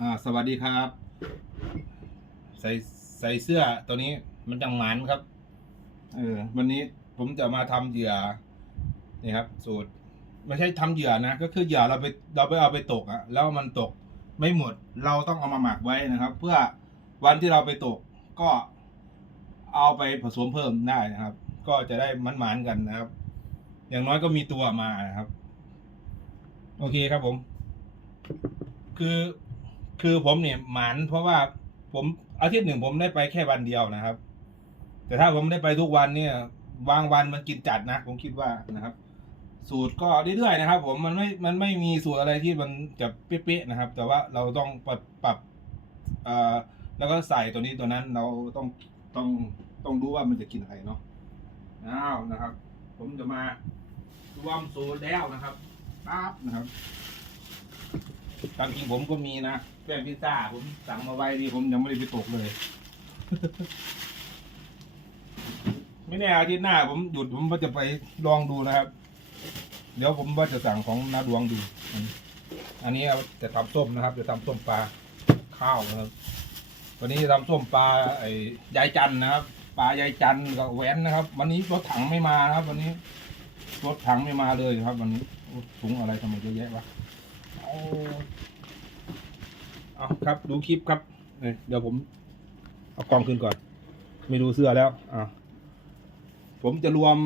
อ่าสวัสดีครับ ใส่ใส่เสื้อตัวนี้มันจังหมันครับ เออ วันนี้ผมจะมาทำเหยื่อนี่ครับ สูตรไม่ใช่ทำเหยื่อนะก็คือเหยื่อเราไปเราไปเอาไปตกอะแล้วมันตกไม่หมด เราต้องเอามาหมักไว้นะครับ เพื่อวันที่เราไปตกก็เอาไปผสมเพิ่มได้นะครับ ก็จะได้มันหมานกันนะครับ อย่างน้อยก็มีตัวมานะครับ โอเคครับผม คือ คือผมเนี่ยหมานเพราะว่าผมอาทิตย์หนึ่งผมได้ไปแค่วันเดียวนะครับ แต่ถ้าผมได้ไปทุกวันเนี่ยบางวันมันกินจัดนะ ผมคิดว่านะครับ สูตรก็เรื่อยๆนะครับ ผมมันไม่มันไม่มีสูตรอะไรที่มันจะเป๊ะๆนะครับ แต่ว่าเราต้องปรับปรับเอ่อแล้วก็ใส่ตัวนี้ตัวนั้นเราต้องต้องต้องรู้ว่ามันจะกินอะไรเนาะอ้าวนะครับ ผมจะมารวมสูตรแล้วนะครับปั๊บนะครับ ตามจริงผมก็มีนะแป้งพิซซ่าผมสั่งมาไว้ดีผมยังไม่ได้ไปตกเลย ไม่แน่อาทิตย์หน้า ผมหยุดผมก็จะไปลองดูนะครับ เดี๋ยวผมว่าจะสั่งของนาดวงดู อันนี้เอาจะทำส้มนะครับ จะทำส้มปลาข้าวนะครับ วันนี้จะทำส้มปลาไอ้ยายจันนะครับปลายายจันกับแหวนนะครับ วันนี้รถถังไม่มานะครับ วันนี้รถถังไม่มาเลยครับ วันนี้ถุงอะไรทำไมเยอะแยะวะ เอาครับดูคลิปครับเดี๋ยวผมเอากล้องขึ้นก่อน ไม่ดูเสื้อแล้วอ่าผมจะรวม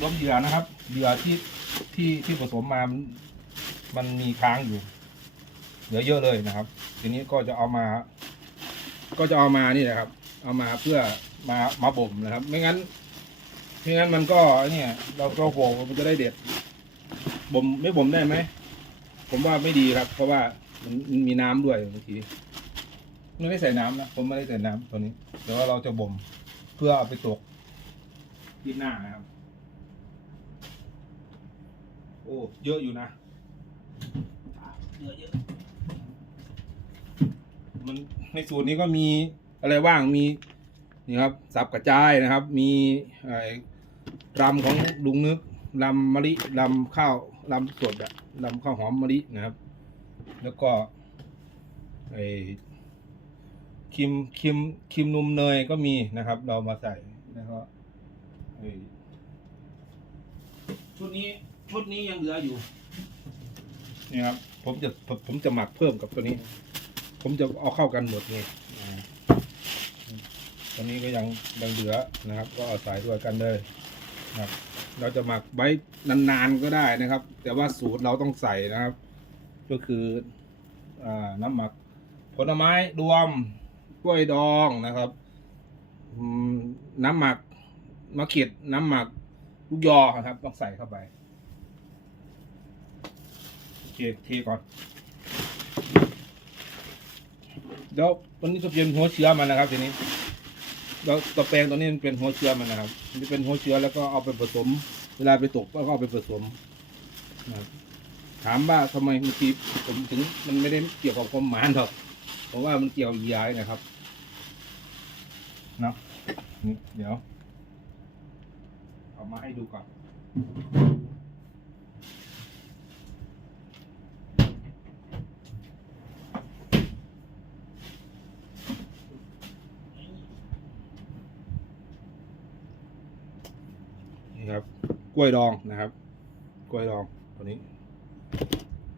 รวมเหยื่อนะครับ เหยื่อที่ที่ที่ผสมมามันมันมีค้างอยู่เหลือเยอะเลยนะครับ ทีนี้ก็จะเอามา ก็จะเอามานี่นะครับ เอามาเพื่อมามาบ่มนะครับ ไม่งั้นไม่งั้นมันก็เนี่ย เราก็โหมันจะได้เด็ดบ่มไม่บ่มได้ไหม ผมว่าไม่ดีครับ เพราะว่ามันมันมีน้ำด้วยบางทีไม่ได้ใส่น้ำนะผมไม่ได้ใส่น้ำตัวนี้ แต่ว่าเราจะบ่มเพื่อเอาไปตกที่หน้านะครับ โอ้ เยอะอยู่นะ เยอะเยอะมันในสูตรนี้ก็มีอะไรว่างมีนี่ครับสับกระจายนะครับ มีไอ้รำของลุงนึกรำมะลิรำข้าวรำสดอะ รำข้าวหอมมะลินะครับ แล้วก็ไอ้ครีมครีมครีมนมเนยก็มีนะครับ เรามาใส่แล้วก็ชุดนี้ชุดนี้ยังเหลืออยู่นี่ครับผมจะผมจะหมักเพิ่มกับตัวนี้ ผมจะเอาเข้ากันหมดนี่ตัวนี้ก็ยังยังเหลือนะครับ ก็เอาใส่ด้วยกันเลยนะครับ เราจะหมักไว้นานๆก็ได้นะครับ แต่ว่าสูตรเราต้องใส่นะครับ ก็คืออน้ำหมักผลไม้รวมกล้วยดองนะครับน้ำหมักมะเขิดน้ำหมักลูกยอครับ ต้องใส่เข้าไปโอเคเทก่อนเดี๋ยววันนี้จะเป็นหัวเชื้อมันนะครับทีนี้ เราตัวแปลงตัวนี้มันเป็นหัวเชื้อมันนะครับมันจะเป็นหัวเชื้อแล้วก็เอาไปผสม เวลาไปตกก็เอาไปผสมนะครับถามว่าทำไมบางทีผมถึงมันไม่ได้เกี่ยวกับความหมานหรอกเพราะว่ามันเกี่ยวกับยายนะครับนะเดี๋ยว เอามาให้ดูก่อน ครับ กล้วยดองนะครับ กล้วยดองตัวนี้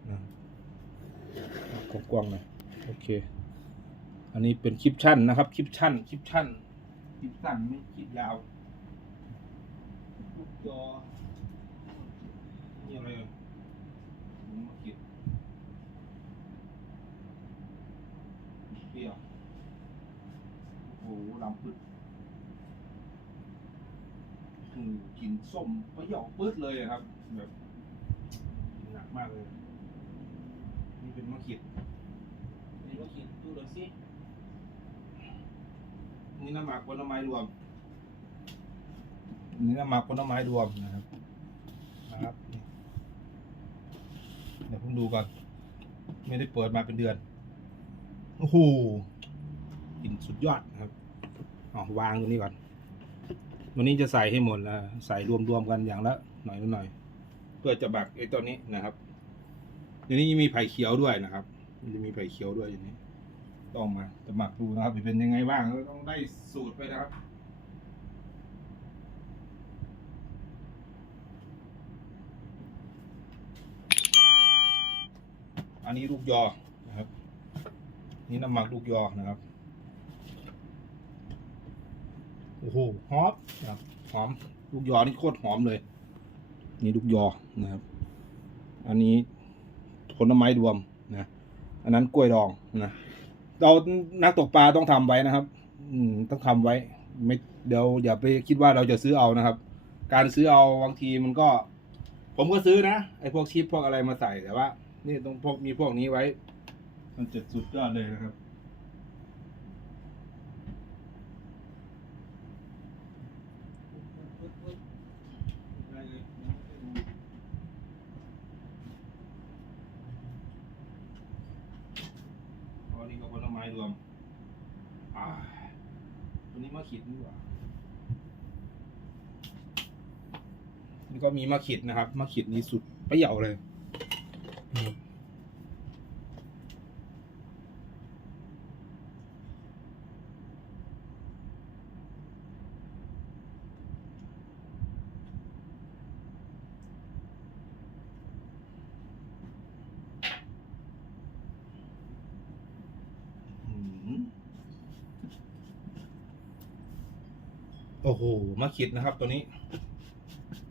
นะกว้างๆหน่อยโอเค อันนี้เป็นคลิปชั่นนะครับ คลิปชั่น คลิปชั่น คลิปสั้นไม่คลิปยาวลูกจอนี่อะไรผมมาคิดเปรี้ยวโอ้โหลำพึกคือ กินส้มเปรี้ยวปื๊ดเลยอะครับแบบกินหนักมากเลย นี่เป็นมะขิดนี่มะขิดดูเลยสินี่น้ำหมักผลไม้รวมนี่น้ำหมักผลไม้รวมนะครับนะครับนี่เดี๋ยวผมดูก่อนไม่ได้เปิดมาเป็นเดือนโอ้โหกลิ่นสุดยอดนะครับอ๋อวางตรงนี้ก่อน วันนี้จะใส่ให้หมดนะใส่รวมๆกันอย่างละหน่อยหน่อย เพื่อจะบักไอ้ตัวนี้นะครับทีนี้มีไผ่เขียวด้วยนะครับมันจะมีไผ่เขียวด้วยอย่างนี้ ต้องมาจะหมักดูนะครับเป็นยังไงบ้างก็ต้องได้สูตรไปนะครับอันนี้ลูกยอนะครับ นี่น้ำหมักลูกยอนะครับ โอ้โหหอมครับหอมลูกยอนี่โคตรหอมเลย นี่ลูกยอนะครับ อันนี้ผลไม้รวมนะอันนั้นกล้วยดองนะเรานักตกปลาต้องทำไว้นะครับ อืมต้องทำไว้ ไม่เดี๋ยวอย่าไปคิดว่าเราจะซื้อเอานะครับ การซื้อเอาบางทีมันก็ ผมก็ซื้อนะไอ้พวกชิปพวกอะไรมาใส่แต่ว่า นี่ต้องพวกมีพวกนี้ไว้ มันจะสุดยอดเลยนะครับ อ๋อนี่ก็ผลไม้ รวมอ่าตัวนี้มะขิดดีกว่านี่ก็มีมะขิดนะครับมะขิดนี้สุดเปรี้ยวเลยนะครับอืมโอ้โหมะขิดนะครับ ตัวนี้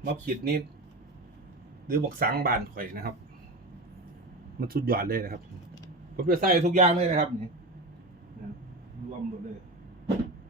มะขิดนี่หรือบอกสังบานข่อยนะครับ มันสุดยอดเลยนะครับ ผมจะใส่ทุกอย่างเลยนะครับนี่รวมหมดเลย